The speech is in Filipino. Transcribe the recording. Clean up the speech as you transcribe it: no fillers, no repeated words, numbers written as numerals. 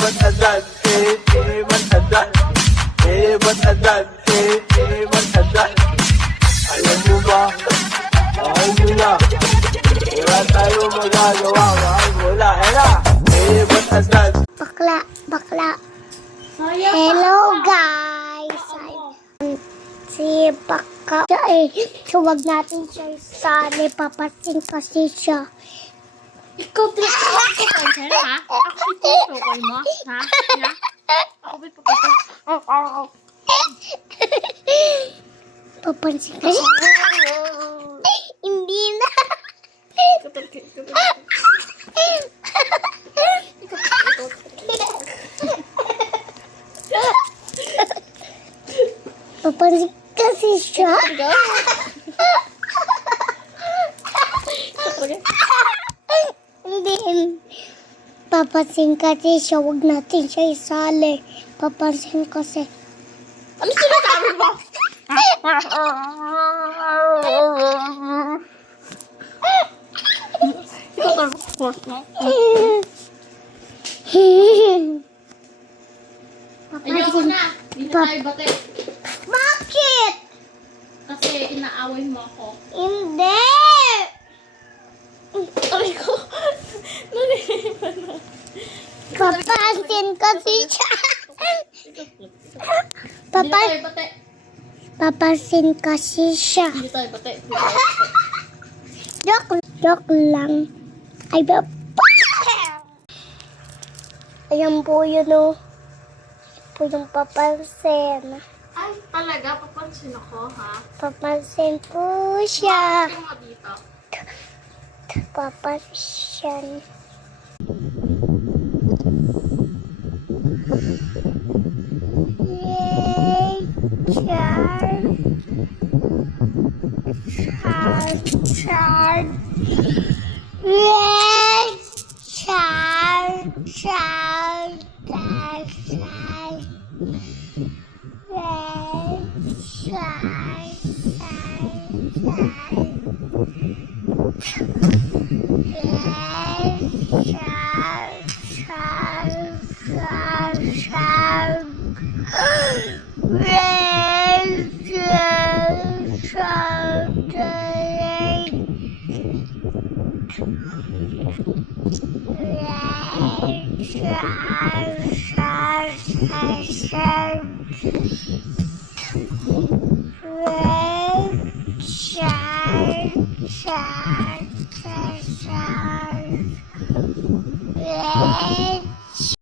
matandad, matandad, matandad, matandad. Alam mo ba, mahal mo na. Wala tayo magagawa, mahal mo na. Matandad. Bakla. Hello guys! Si Baka. So wag natin siya isali. Papasin kasi siya. Ikaw din ako sir, ha? Ako si tutukoy mo, ha? Ha? Ako ba tutukoy? Papansin kasi. Hindi na. Papansin kasi siya. Hindi. Papansin kasi siya. Huwag natin siya isali. Papansin kasi. Ano sinasabi mo? Ikaw tapos mo. Ayoko na. Hindi na tayo bate. Bakit? Kasi inaaway mo ako. Hindi. Aray ko. Nalilipan na. Papansin kasi siya. Hindi tayo bate. Papansin kasi siya. Hindi tayo bate. Joke lang. Ay, ayan po yun, oh. Po yung papansin. Ay, talaga? Papansin ako, ha? Papansin po siya. Tingnan mo dito. Papansin. Yay! Char. Yay! Char. Red